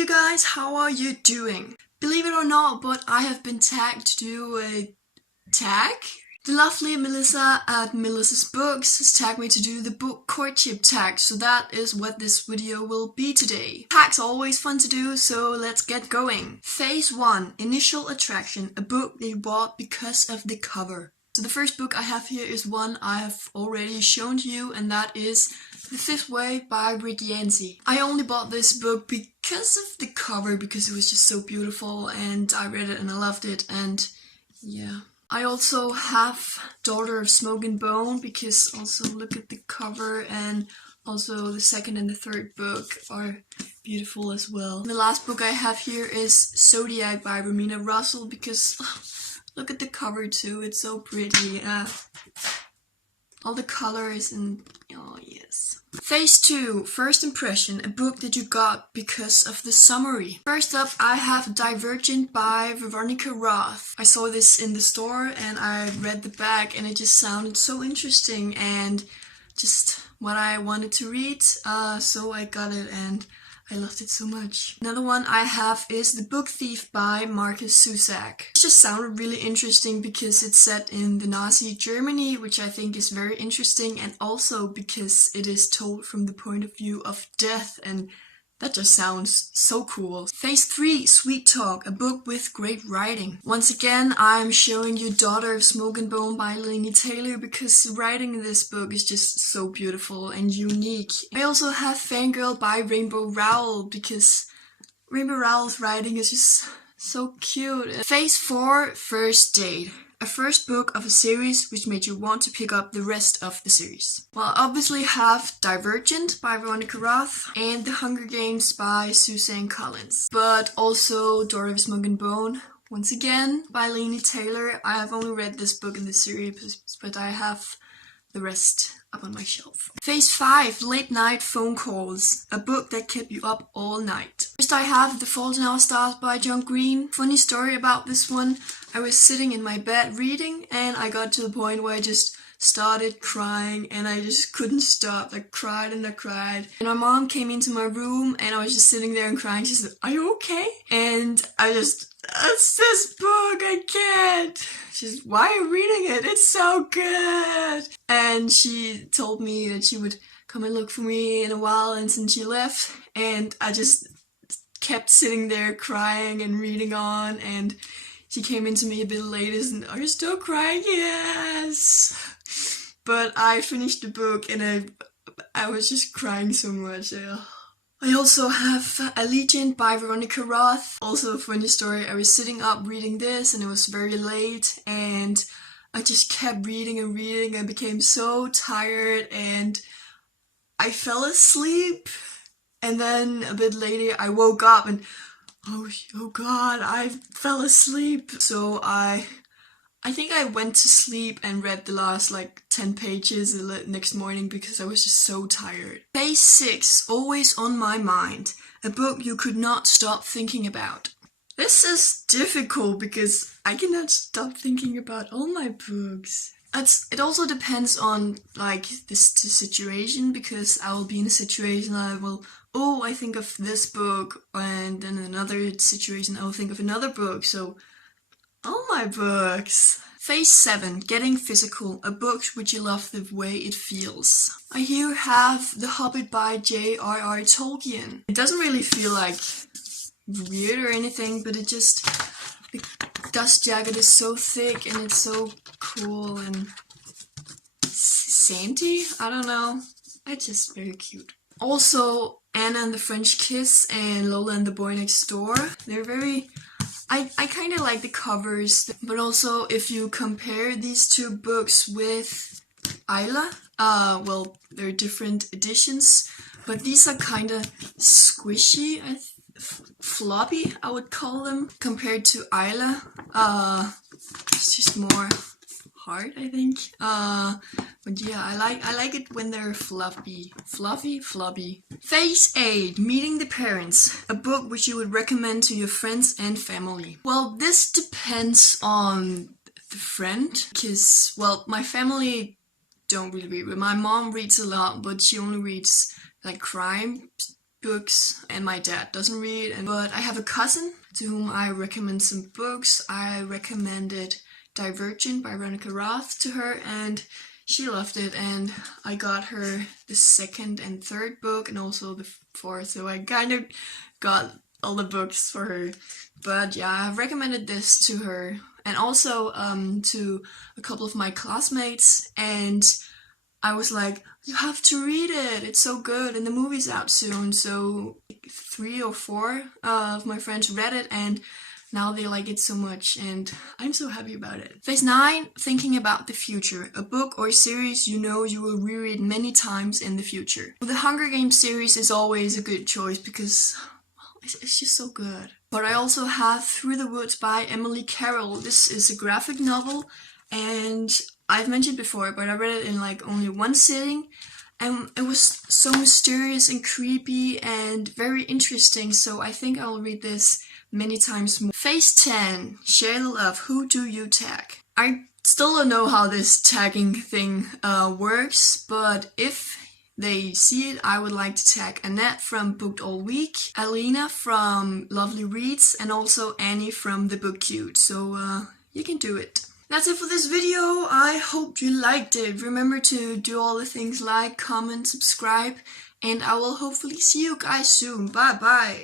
you guys, how are you doing? Believe it or not, but I have been tagged to do a tag. The lovely Melissa at Melissa's Books has tagged me to do the book courtship tag, so that is what this video will be today. Tags are always fun to do, so let's get going. Phase 1, Initial Attraction, a book that you bought because of the cover. So the first book I have here is one I have already shown to you, and that is The Fifth Way by Rikke. I only bought this book because of the cover, because it was just so beautiful, and I read it and I loved it, and yeah. I also have Daughter of Smoke and Bone, because also look at the cover, and also the second and the third book are beautiful as well. The last book I have here is Zodiac by Romina Russell, because look at the cover too, it's so pretty. All the colors and oh yes. Phase 2, First Impression, a book that you got because of the summary. First up, I have Divergent by Veronica Roth. I saw this in the store and I read the back and it just sounded so interesting and just what I wanted to read, so I got it and I loved it so much. Another one I have is The Book Thief by Marcus Zusak. It just sounded really interesting because it's set in the Nazi Germany, which I think is very interesting, and also because it is told from the point of view of death, and that just sounds so cool. Phase 3, Sweet Talk, a book with great writing. Once again, I'm showing you Daughter of Smoke and Bone by Laini Taylor because the writing in this book is just so beautiful and unique. I also have Fangirl by Rainbow Rowell because Rainbow Rowell's writing is just so cute. Phase 4, First Date. A first book of a series which made you want to pick up the rest of the series. Well, I obviously have Divergent by Veronica Roth and The Hunger Games by Suzanne Collins. But also Daughter of Smoke and Bone, once again, by Laini Taylor. I have only read this book in the series, but I have the rest up on my shelf. Phase 5, Late Night Phone Calls, a book that kept you up all night. First I have The Fault in Our Stars by John Green. Funny story about this one, I was sitting in my bed reading and I got to the point where I just started crying and I just couldn't stop. I cried and I cried. And my mom came into my room and I was just sitting there and crying. She said, "Are you okay?" And I just, "It's this book, I can't." She said, "Why are you reading it? It's so good." And she told me that she would come and look for me in a while, and since she left, and I just kept sitting there crying and reading on, and she came into me a bit later and, "Are you still crying?" "Yes." But I finished the book and I was just crying so much. I also have Allegiant by Veronica Roth. Also a funny story, I was sitting up reading this and it was very late and I just kept reading and reading. I became so tired and I fell asleep. And then a bit later I woke up and oh god, I fell asleep. So I think I went to sleep and read the last 10 pages the next morning because I was just so tired. Phase 6, Always on My Mind, a book you could not stop thinking about. This is difficult because I cannot stop thinking about all my books. It also depends on the situation, because I will be in a situation I will, I think of this book, and then in another situation I will think of another book, so all my books. Phase 7, Getting Physical, a book which you love the way it feels. I here have The Hobbit by J.R.R. Tolkien. It doesn't really feel weird or anything, but the dust jacket is so thick and it's so cool and sandy, I don't know. It's just very cute. Also, Anna and the French Kiss and Lola and the Boy Next Door. They're very... I kind of like the covers, but also if you compare these two books with Isla, well, they're different editions, but these are kind of squishy, floppy, I would call them, compared to Isla. It's just more hard, I think. But yeah, I like it when they're fluffy. Floppy. Phase 8, Meeting the Parents, a book which you would recommend to your friends and family. Well, this depends on the friend, because, well, my family don't really read. My mom reads a lot, but she only reads crime books, and my dad doesn't read, but I have a cousin to whom I recommend some books. I recommended Divergent by Rikke to her, and she loved it, and I got her the second and third book and also the fourth, so I kind of got all the books for her. But yeah, I've recommended this to her and also to a couple of my classmates, and I was like, you have to read it, it's so good, and the movie's out soon. So 3 or 4 of my friends read it, and now they like it so much, and I'm so happy about it. Phase 9, thinking about the future. A book or series you know you will reread many times in the future. The Hunger Games series is always a good choice because it's just so good. But I also have Through the Woods by Emily Carroll. This is a graphic novel, and I've mentioned before, but I read it in like only one sitting, and it was so mysterious and creepy and very interesting, so I think I'll read this many times more. Phase 10, share the love. Who do you tag? I still don't know how this tagging thing works, but if they see it, I would like to tag Annette from Booked All Week, Alina from Lovely Reads, and also Annie from The Book Cute, so you can do it. That's it for this video. I hope you liked it. Remember to do all the things like, comment, subscribe, and I will hopefully see you guys soon. Bye bye!